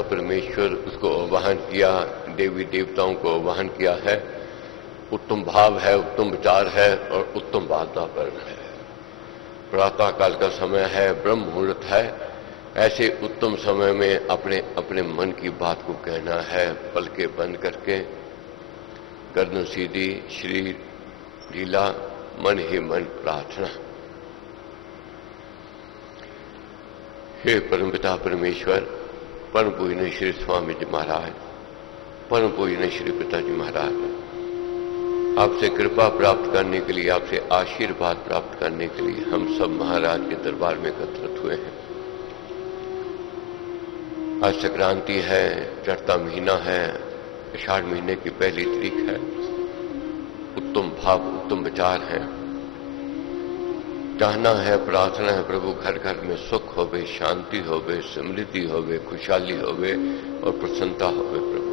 परमपिता परमेश्वर उसको आवाहन किया, देवी देवताओं को आवाहन किया है। उत्तम भाव है, उत्तम विचार है और उत्तम वातावरण है। प्रातः काल का समय है, ब्रह्म मुहूर्त है। ऐसे उत्तम समय में अपने अपने मन की बात को कहना है, पलके बंद करके, गर्दन सीधी, शरीर ढीला, मन ही मन प्रार्थना। हे परमपिता परमेश्वर, परम पूजनीय श्री स्वामी जी महाराज, परम पूजनीय श्री पिताजी महाराज, आपसे कृपा प्राप्त करने के लिए, आपसे आशीर्वाद प्राप्त करने के लिए हम सब महाराज के दरबार में एकत्रित हुए हैं। आज संक्रांति है, चढ़ता महीना है, आषाढ़ महीने की पहली तारीख है। उत्तम भाव, उत्तम विचार है। चाहना है, प्रार्थना है प्रभु घर घर में सुख होवे, शांति होवे, समृद्धि होवे, खुशहाली होवे और प्रसन्नता होवे प्रभु।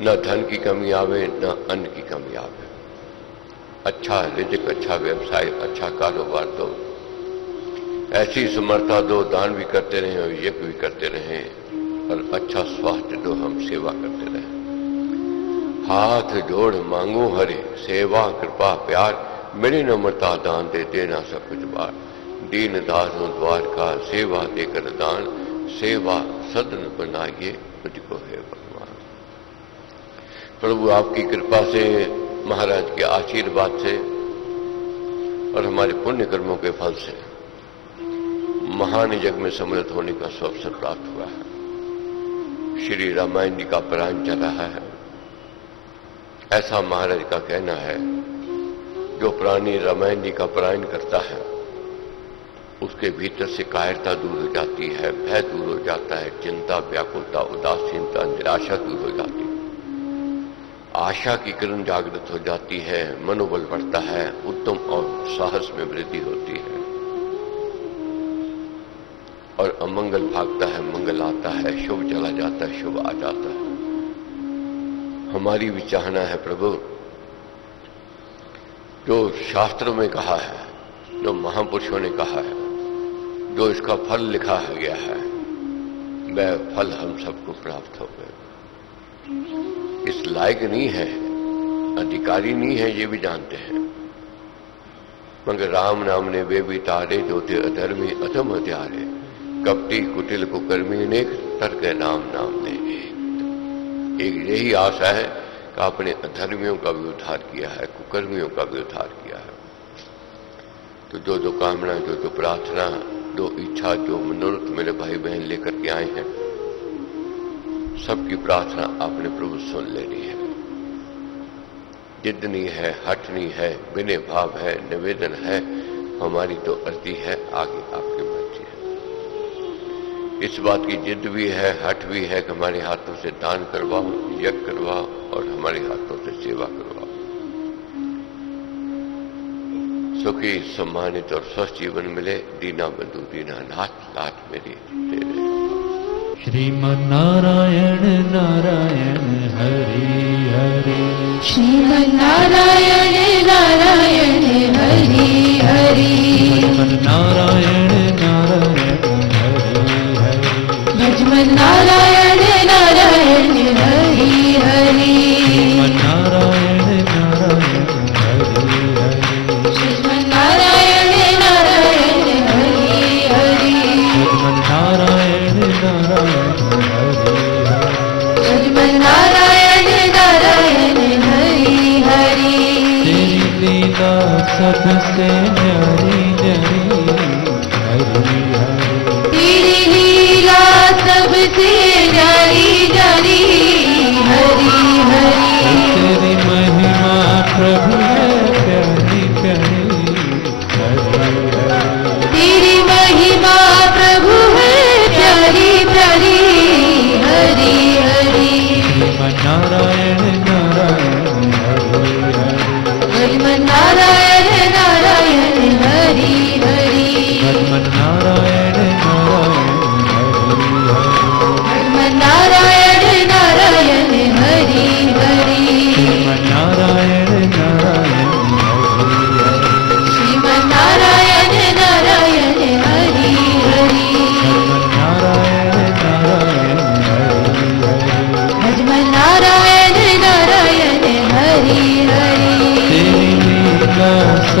न धन की कमी आवे, न अन्न की कमी आवे। अच्छा रिज़्क़, अच्छा व्यवसाय, अच्छा कारोबार दो, ऐसी समर्था दो, दान भी करते रहें और यज्ञ भी करते रहें और अच्छा स्वास्थ्य दो, हम सेवा करते रहें। हाथ जोड़ मांगो हरे, सेवा कृपा प्यार, मेरी नम्रता दान दे देना सब कुछ बार। दीन दासों द्वार का सेवा देकर दान, सेवा सदन बनाइए मुझको है भगवान। प्रभु आपकी कृपा से, महाराज के आशीर्वाद से और हमारे पुण्य कर्मों के फल से महान यज्ञ में सम्मिलित होने का अवसर प्राप्त हुआ है। श्री रामायण जी का पारायण चल रहा है। ऐसा महाराज का कहना है, जो प्राणी रामायण जी का पारायण करता है उसके भीतर से कायरता दूर हो जाती है, भय दूर हो जाता है, चिंता, व्याकुलता, उदासीनता, निराशा दूर हो जाती है, आशा की किरण जागृत हो जाती है, मनोबल बढ़ता है, उद्यम और साहस में वृद्धि होती है और अमंगल भागता है, मंगल आता है, शुभ चला जाता है, शुभ आ जाता है। हमारी भी चाहना है प्रभु, जो शास्त्रों में कहा है, जो महापुरुषों ने कहा है, जो इसका फल लिखा गया है, वह फल हम सबको प्राप्त हो गए। इस लायक नहीं है, अधिकारी नहीं है, ये भी जानते हैं, मगर राम नाम ने वे भी तारे, जो थे अधर्मी अधम हत्यारे, कपटी कुटिल कुकर्मी ने तर्क राम नाम ने। एक यही आशा है कि आपने अधर्मियों का भी उद्धार किया है, कुकर्मियों का भी उद्धार किया है। तो जो जो कामना, जो जो प्रार्थना, जो इच्छा, जो मनोरथ मेरे भाई बहन लेकर के आए हैं, सबकी प्रार्थना आपने प्रभु सुन लेनी है। जिद नहीं है, हठ नहीं है, विनय भाव है, निवेदन है, हमारी तो अर्जी है, आगे आपकी मर्जी है। इस बात की जिद भी है, हठ भी है कि हमारे हाथों से दान करवाओ, यज्ञ करवाओ और हमारे हाथों से सेवा करवाओ। सुखी, सम्मानित और स्वस्थ जीवन मिले। दीना बंधु दीना नाथ, नाथ मेरी तेरे। श्रीमन नारायण नारायण हरि हरि, श्रीमन नारायण नारायण हरि हरि, श्रीमन नारायण नारायण हरि हरि, भजमन नारायण नारायण हरि हरि, श्रीमन नारायण नारायण हरि हरि, श्रीमन नारायण नारायण हरि हरि, श्रीमन नारायण नारायण हरि हरि, भजमन नारायण नारायण हरि हरि। तेरी लीला सबसे न्यारी न्यारी हरि हरि, तेरी लीला सबसे न्यारी न्यारी हरि हरि, तेरी महिमा प्रभु है प्यारी प्यारी हरि हरि, तेरी महिमा प्रभु है प्यारी प्यारी हरि हरि, श्रीमन नारायण नारायण हरि हरि, श्रीमन नारायण नारायण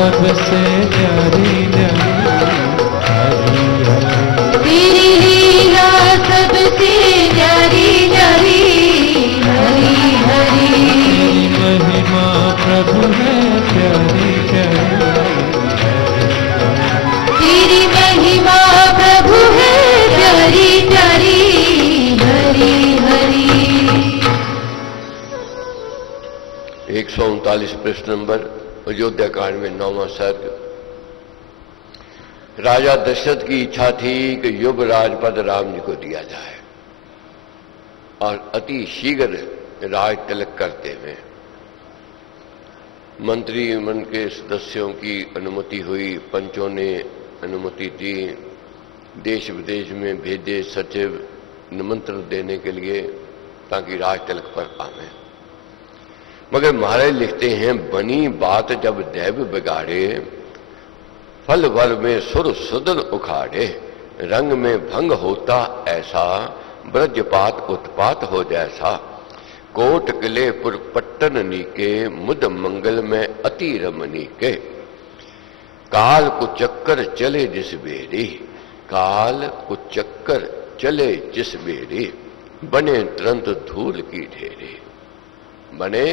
सबसे न्यारी न्यारी हरि हरि। तेरी लीला सबसे न्यारी न्यारी हरि हरि। तेरी महिमा प्रभु है प्यारी प्यारी तेरी महिमा प्रभु है प्यारी प्यारी हरि हरि। 139 प्रश्न नंबर, अयोध्या कांड में 9वां सर्ग। राजा दशरथ की इच्छा थी कि युव राजपद राम जी को दिया जाए और अति शीघ्र राज तिलक करते हुए मंत्रिमंडल के सदस्यों की अनुमति हुई, पंचों ने अनुमति दी, देश विदेश में भेजे सचिव निमंत्रण देने के लिए ताकि राज तिलक पर आवे। मगर महाराज लिखते हैं, बनी बात जब दैव बिगाड़े, फल वर में सुर सुदल उखाड़े, रंग में भंग होता ऐसा, ब्रजपात उत्पात हो जैसा, कोट किले पुर पट्टन नीके, मुद मंगल में अति रमनीके, काल कुचक्कर चले जिस बेरी, काल कुचक्कर चले जिस बेरी, बने तुरंत धूल की ढेरी, बने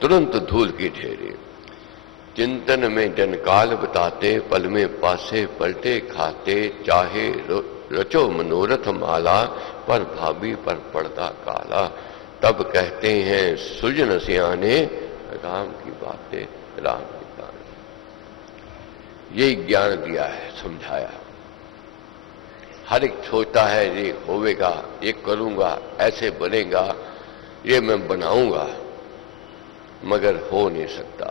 तुरंत धूल की ढेरी। चिंतन में जनकाल बताते, पल में पासे पलटे खाते, चाहे रचो मनोरथ माला, पर भाभी पर पड़ता काला, तब कहते हैं सुजन सियाने, राम की बातें राम की बातें। यही ज्ञान दिया है, समझाया। हर एक सोचता है ये होवेगा, ये करूंगा, ऐसे बनेगा, ये मैं बनाऊंगा, मगर हो नहीं सकता।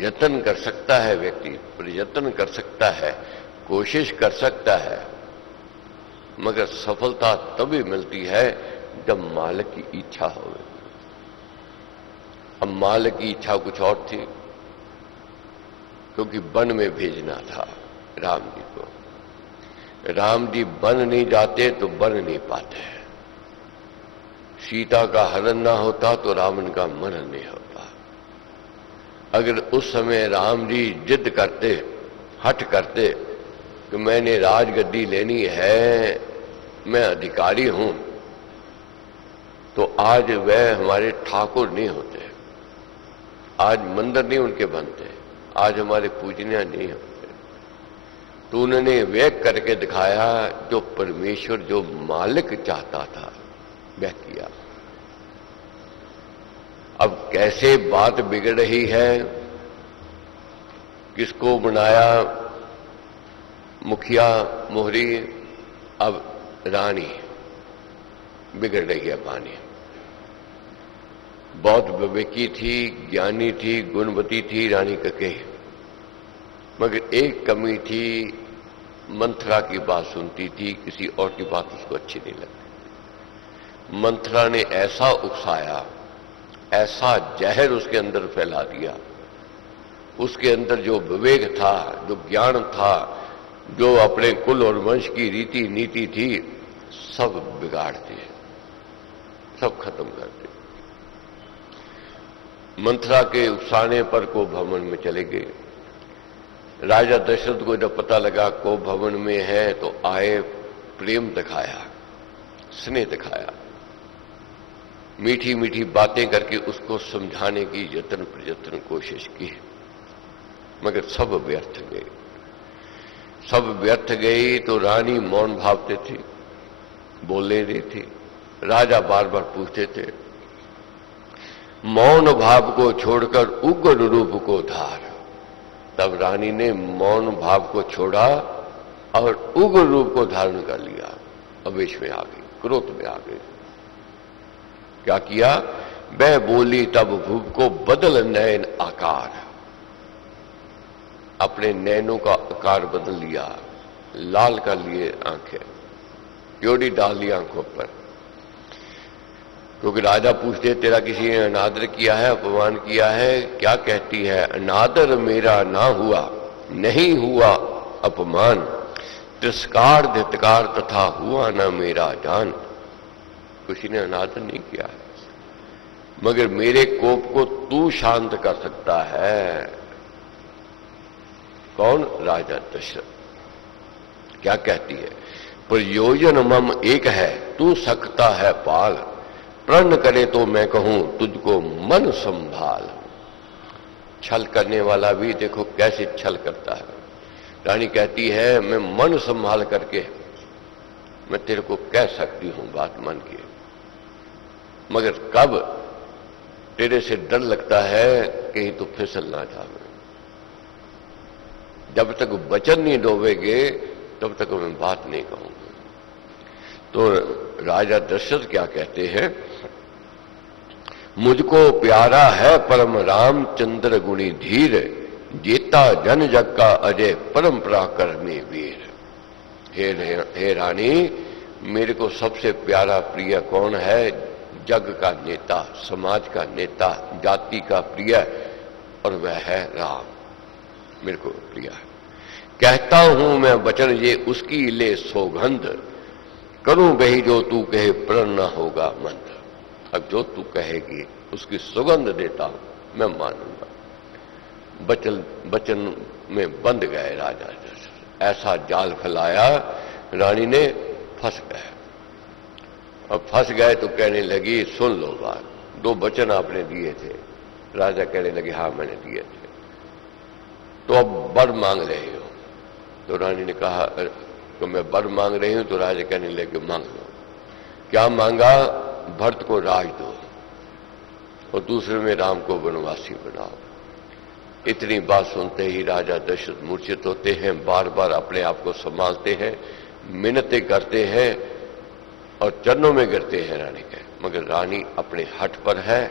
यत्न कर सकता है व्यक्ति, प्रयत्न कर सकता है, कोशिश कर सकता है, मगर सफलता तभी मिलती है जब मालिक की इच्छा हो। अब मालिक की इच्छा कुछ और थी, क्योंकि वन में भेजना था राम जी को। राम जी वन नहीं जाते तो बन नहीं पाते। सीता का हरण ना होता तो रावण का मरण नहीं होता। अगर उस समय राम जी जिद करते, हट करते कि मैंने राजगद्दी लेनी है, मैं अधिकारी हूं, तो आज वह हमारे ठाकुर नहीं होते, आज मंदिर नहीं उनके बनते, आज हमारे पूजनीय नहीं होते। तो उन्होंने वह करके दिखाया जो परमेश्वर, जो मालिक चाहता था, वह किया। अब कैसे बात बिगड़ रही है, किसको बनाया मुखिया मोहरी, अब रानी बिगड़ रही है बानी। बहुत विवेकी थी, ज्ञानी थी, गुणवती थी रानी ककेय, मगर एक कमी थी, मंथरा की बात सुनती थी, किसी और की बात उसको अच्छी नहीं लगती। मंथरा ने ऐसा उकसाया, ऐसा जहर उसके अंदर फैला दिया, उसके अंदर जो विवेक था, जो ज्ञान था, जो अपने कुल और वंश की रीति नीति थी, सब बिगाड़ दिए, सब खत्म कर दिए। मंथरा के उकसाने पर को भवन में चले गए। राजा दशरथ को जब पता लगा को भवन में है तो आए, प्रेम दिखाया, स्नेह दिखाया, मीठी मीठी बातें करके उसको समझाने की यत्न प्रयत्न कोशिश की, मगर सब व्यर्थ गए। सब व्यर्थ गई तो रानी मौन भावते थी, बोले नहीं थी। राजा बार बार पूछते थे, मौन भाव को छोड़कर उग्र रूप को धार। तब रानी ने मौन भाव को छोड़ा और उग्र रूप को धारण कर लिया, आवेश में आ गई, क्रोध में आ गई। क्या किया? वह बोली तब भूप को बदल नयन आकार, अपने नैनों का आकार बदल लिया, लाल कर लिए आंखें, क्योड़ी डाल ली आंखों पर। क्योंकि राजा पूछते तेरा किसी ने अनादर किया है, अपमान किया है? क्या कहती है? अनादर मेरा ना हुआ, नहीं हुआ अपमान, तिरस्कार धित्कार तथा हुआ ना मेरा जान। किसी ने अनादर नहीं किया है, मगर मेरे कोप को तू शांत कर सकता है। कौन? राजा दशरथ। क्या कहती है? प्रयोजन मम एक है, तू सकता है पाल, प्रण करे तो मैं कहूं तुझको मन संभाल। छल करने वाला भी देखो कैसे छल करता है। रानी कहती है मैं मन संभाल करके मैं तेरे को कह सकती हूं बात मन की, मगर कब तेरे से डर लगता है कहीं तो फिसल ना जावे। जब तक वचन नहीं डोबेगे तब तक मैं बात नहीं कहूंगा। तो राजा दशरथ क्या कहते हैं? मुझको प्यारा है परम रामचंद्र गुणी धीर, जेता जन जग का अजय परम पराक्रमी वीर। हे रानी, मेरे को सबसे प्यारा प्रिय कौन है? जग का नेता, समाज का नेता, जाति का प्रिय, और वह है राम, मेरे को प्रिय है। कहता हूं मैं वचन ये उसकी ले सौगंध, करूं वही जो तू कहे प्रण न होगा मंद। अब जो तू कहेगी उसकी सुगंध देता हूं, मैं मानूंगा। वचन में बंध गए राजा दशरथ। ऐसा जाल फैलाया, रानी ने फंस गए। अब फंस गए तो कहने लगी सुन लो बात, 2 वचन आपने दिए थे। राजा कहने लगे हाँ मैंने दिए थे, तो अब वर मांग रहे हो? तो रानी ने कहा तो मैं वर मांग रही हूं। तो राजा कहने लगे मांग लो। क्या मांगा? भरत को राज दो और दूसरे में राम को वनवासी बनाओ। इतनी बात सुनते ही राजा दशरथ मूर्छित होते हैं, बार बार अपने आप को संभालते हैं, मिन्नतें करते हैं और चरणों में गिरते हैं रानी के, मगर रानी अपने हठ पर है।